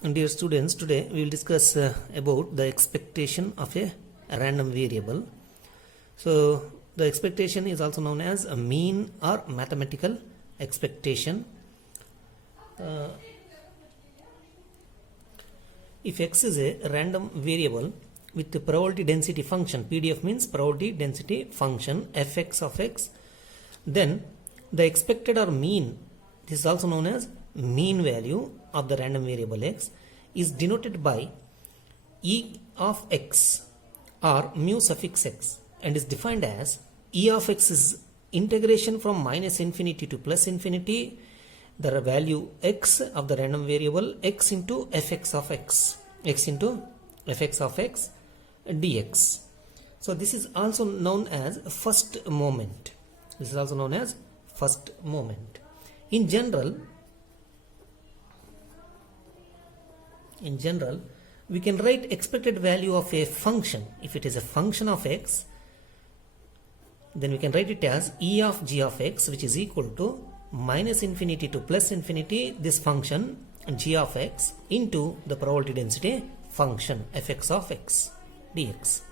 Dear students, today we will discuss about the expectation of a random variable. So the expectation is also known as a mean or mathematical expectation. If x is a random variable with the probability density function, PDF means probability density function fx of x, then the expected or mean, this is also known as mean value of the random variable x, is denoted by e of x or mu suffix x and is defined as e of x is integration from minus infinity to plus infinity the value x of the random variable x into fx of x, x into fx of x dx. So this is also known as first moment. This is also known as first moment. In general, we can write expected value of a function. If it is a function of x, then we can write it as e of g of x, which is equal to minus infinity to plus infinity this function g of x into the probability density function fx of x dx.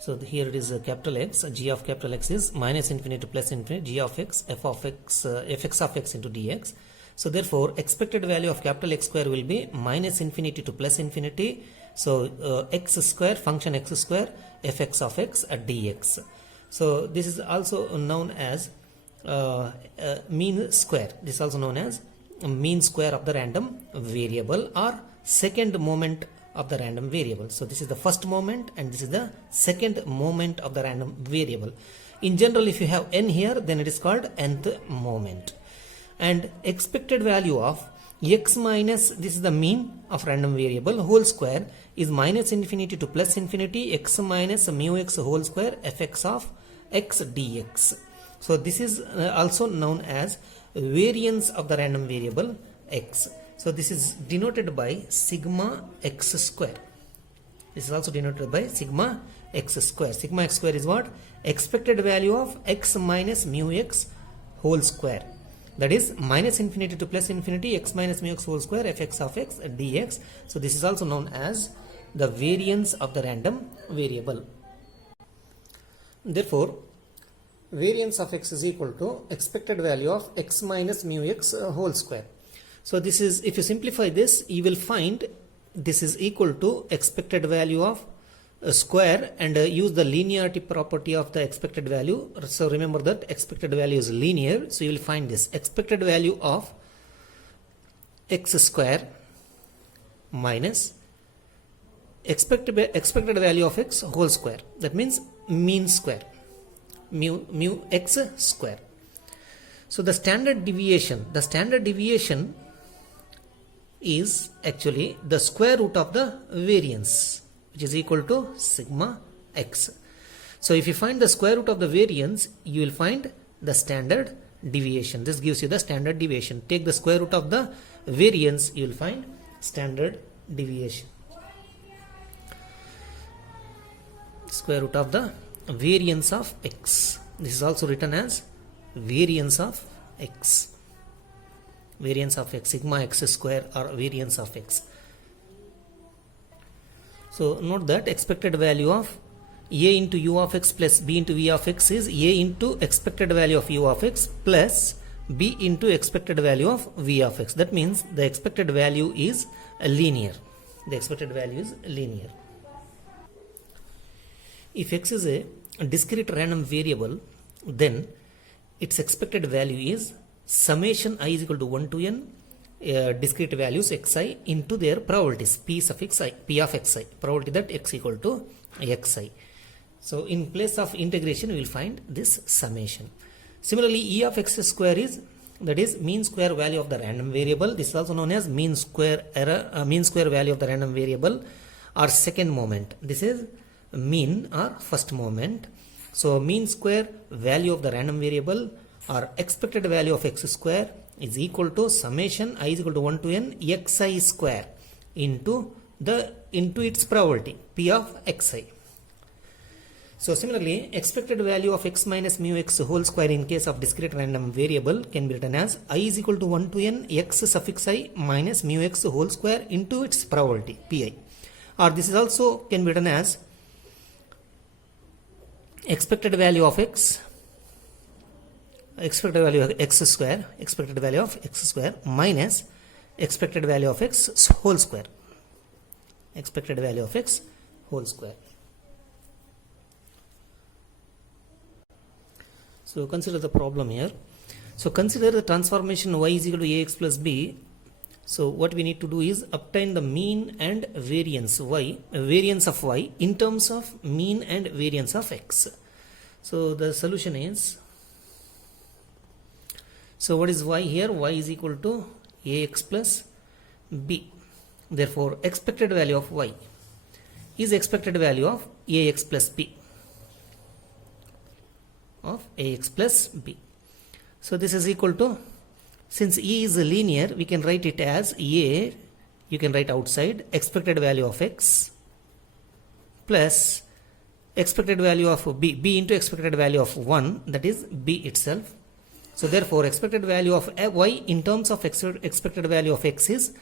So here it is a capital X, g of capital X is minus infinity to plus infinity g of x f of x fx of x into dx. So therefore expected value of capital X square will be minus infinity to plus infinity. So x square, function x square fx of x dx. So this is also known as mean square. This is also known as mean square of the random variable or second moment of the random variable. So this is the first moment and this is the second moment of the random variable. In general, if you have n here, then it is called nth moment. And expected value of x minus, this is the mean of random variable, whole square is minus infinity to plus infinity x minus mu x whole square fx of x dx. So this is also known as variance of the random variable x. So this is denoted by sigma x square. This is also denoted by sigma x square. Sigma x square is what? Expected value of x minus mu x whole square. That is minus infinity to plus infinity x minus mu x whole square fx of x dx. So this is also known as the variance of the random variable. Therefore, variance of x is equal to expected value of x minus mu x whole square. So this is, if you simplify this, you will find this is equal to expected value of a square and use the linearity property of the expected value. So remember that expected value is linear. So you will find this expected value of x square minus expected value of x whole square. That means mean square, mu x square. So the standard deviation is actually the square root of the variance, which is equal to sigma x. So if you find the square root of the variance, you will find the standard deviation. This gives you the standard deviation. Take the square root of the variance, you will find standard deviation. Square root of the variance of x. This is also written as variance of x. Variance of x, sigma x square or variance of x. So note that expected value of a into u of x plus b into v of x is a into expected value of u of x plus b into expected value of v of x. That means the expected value is linear. The expected value is linear. If x is a discrete random variable, then its expected value is summation I is equal to 1 to n discrete values xi into their probabilities p suffix I, p of xi, probability that x equal to xi. So in place of integration we will find this summation. Similarly, e of x square is, that is mean square value of the random variable. This is also known as mean square value of the random variable or second moment. This is mean or first moment. So mean square value of the random variable or expected value of x square is equal to summation I is equal to 1 to n xi square into its probability p of xi. So similarly, expected value of x minus mu x whole square in case of discrete random variable can be written as I is equal to 1 to n x suffix I minus mu x whole square into its probability pi. Or this is also can be written as expected value of x square minus expected value of x whole square. Expected value of x whole square. So consider the problem here. So consider the transformation y is equal to ax plus b. So what we need to do is obtain the mean and variance of y in terms of mean and variance of x. So the solution is, so what is y here? Y is equal to ax plus b. Therefore expected value of y is expected value of ax plus b. So this is equal to, since E is linear, we can write it as A, you can write outside expected value of x plus expected value of b into expected value of 1, that is b itself. So therefore expected value of y in terms of expected value of x is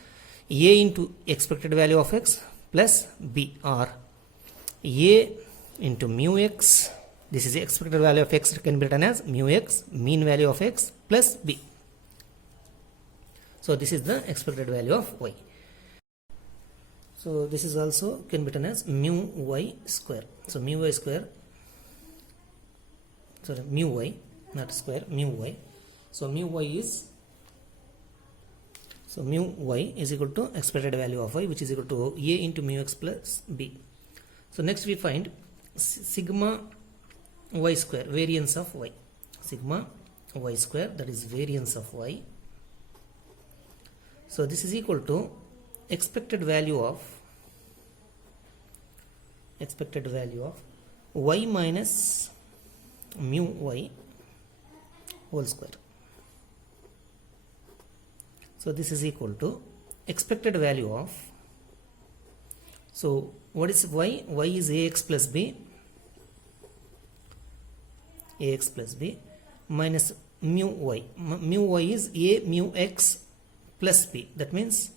A into expected value of x plus b, or A into mu x. This is the expected value of x can be written as mu x, mean value of x plus b. So this is the expected value of y. So this is also can be written as mu y square. So mu y square, sorry, mu y, not square, mu y. So mu y is, so mu y is equal to expected value of y, which is equal to A into mu x plus b. So next we find sigma y square, variance of y. Sigma y square, that is variance of y. So this is equal to expected value of y minus mu y whole square. So this is equal to expected value of, so what is y? Y is ax plus b, minus mu y. Mu y is a mu x plus b, that means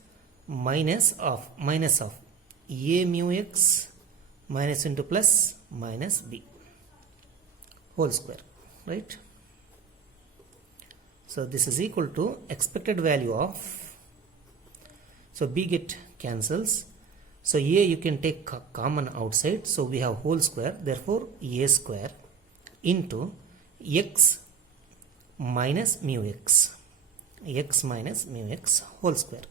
minus of a mu x minus into plus minus b whole square, right? So this is equal to expected value of, so b get cancels, so a you can take common outside, so we have whole square, therefore a square into x minus mu x whole square.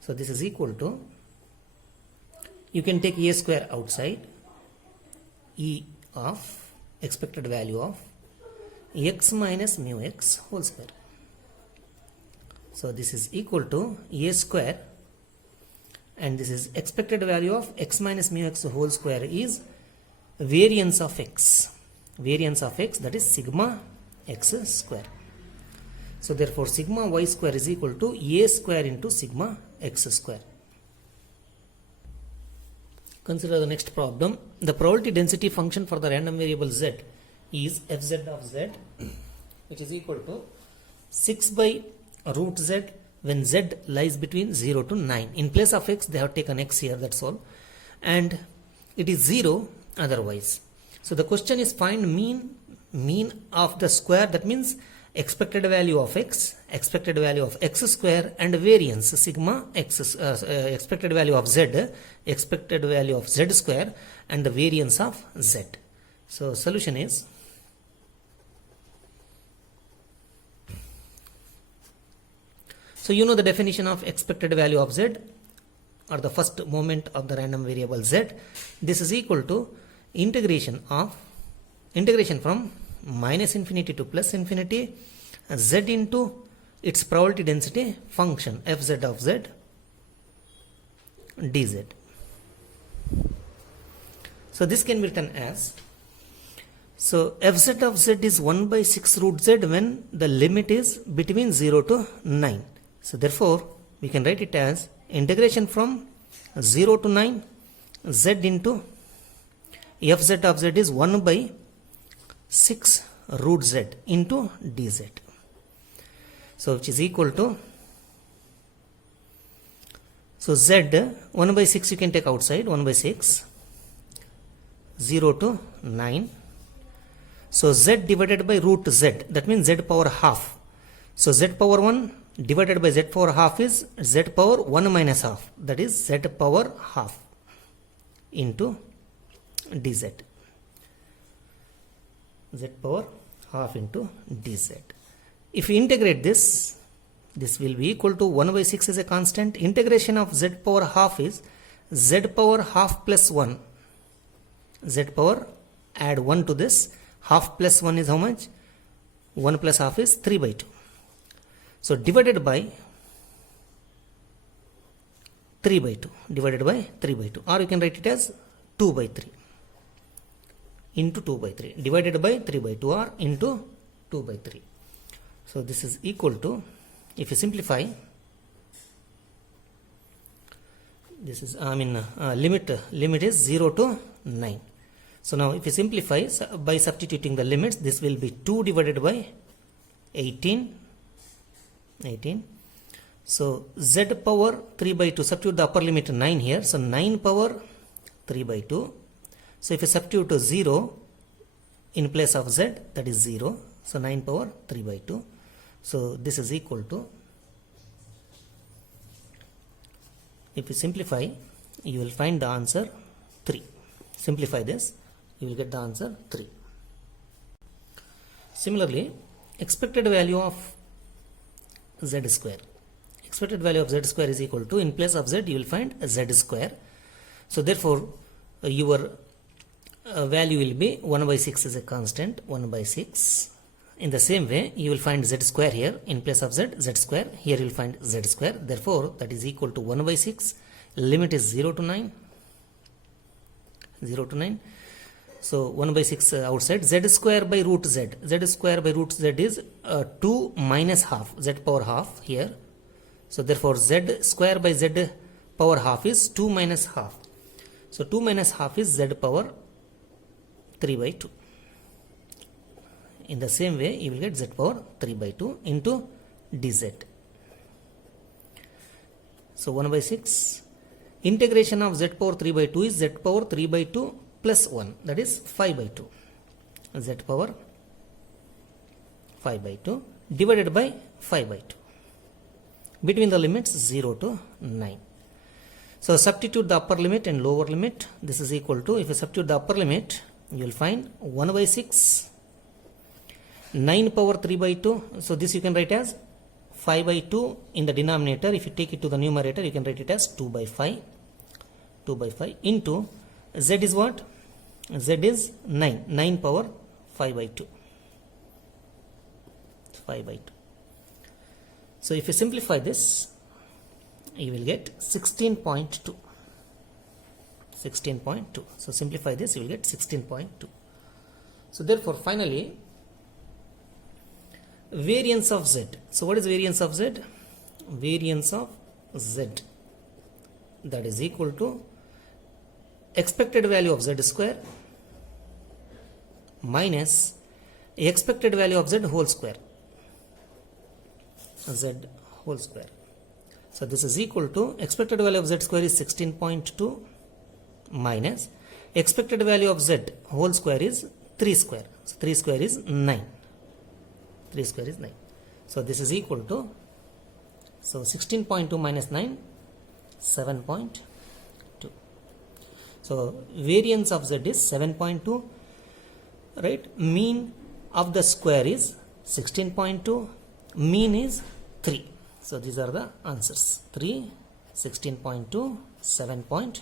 So this is equal to, you can take a square outside, e of expected value of x minus mu x whole square. So this is equal to a square, and this is expected value of x minus mu x whole square is variance of x, that is sigma x square. So therefore sigma y square is equal to a square into sigma x square. Consider the next problem. The probability density function for the random variable z is fz of z, which is equal to 6 by root z when z lies between 0 to 9. In place of x they have taken x here, that's all, and it is 0 otherwise. So the question is find mean of the square, that means expected value of x, expected value of x square, and variance sigma x, expected value of z, expected value of z square, and the variance of z. So solution is, so you know the definition of expected value of z, or the first moment of the random variable z. This is equal to integration from minus infinity to plus infinity z into its probability density function fz of z dz. So this can be written as, so fz of z is 1 by 6 root z when the limit is between 0 to 9. So therefore we can write it as integration from 0 to 9 z into fz of z is 1 by 6 root z into dz. So which is equal to, so z 1 by 6 you can take outside, 1 by 6, 0 to 9. So z divided by root z, that means z power half. So z power 1 divided by z power half is z power 1 minus half, that is z power half into dz. Z power half into dz. If we integrate this, this will be equal to 1 by 6 is a constant. Integration of z power half is z power half plus 1. Z power, add 1 to this. Half plus 1 is how much? 1 plus half is 3 by 2. So divided by 3 by 2. Divided by 3 by 2. Or you can write it as 2 by 3. Into 2 by 3. Divided by 3 by 2 or into 2 by 3. So this is equal to, if you simplify, this is, limit is 0 to 9. So now if you simplify by substituting the limits, this will be 2 divided by 18. So z power 3 by 2, substitute the upper limit 9 here. So 9 power 3 by 2. So if you substitute to 0 in place of z, that is 0. So 9 power 3 by 2. So this is equal to, if you simplify, you will find the answer 3. Simplify this, you will get the answer 3. Similarly, expected value of z square. Expected value of z square is equal to, in place of z you will find z square. So therefore your value will be 1 by 6 is a constant, 1 by 6. In the same way you will find z square here, in place of z, z square, here you will find z square. Therefore that is equal to 1 by 6. Limit is 0 to 9. 0 to 9. So 1 by 6 outside. Z square by root z. Z square by root z is 2 minus half. Z power half here. So therefore z square by z power half is 2 minus half. So 2 minus half is z power 3 by 2. In the same way you will get z power 3 by 2 into dz. So 1 by 6. Integration of z power 3 by 2 is z power 3 by 2 plus 1, that is 5 by 2. Z power 5 by 2 divided by 5 by 2. Between the limits 0 to 9. So substitute the upper limit and lower limit. This is equal to, if you substitute the upper limit, you will find 1 by 6. 9 power 3 by 2. So this you can write as 5 by 2 in the denominator. If you take it to the numerator, you can write it as 2 by 5. 2 by 5 into z is what? Z is 9. 9 power 5 by 2. 5 by 2. So if you simplify this, you will get 16.2. 16.2. So simplify this, you will get 16.2. So therefore finally, variance of z. So what is variance of z? Variance of z, that is equal to expected value of z square minus expected value of z whole square. Z whole square. So this is equal to, expected value of z square is 16.2 minus expected value of z whole square is 3 square. So 3 square is 9. 3 square is 9. So this is equal to, so 16.2 minus 9, 7.2. So variance of z is 7.2, right? Mean of the square is 16.2, mean is 3. So these are the answers: 3, 16.2, 7.2.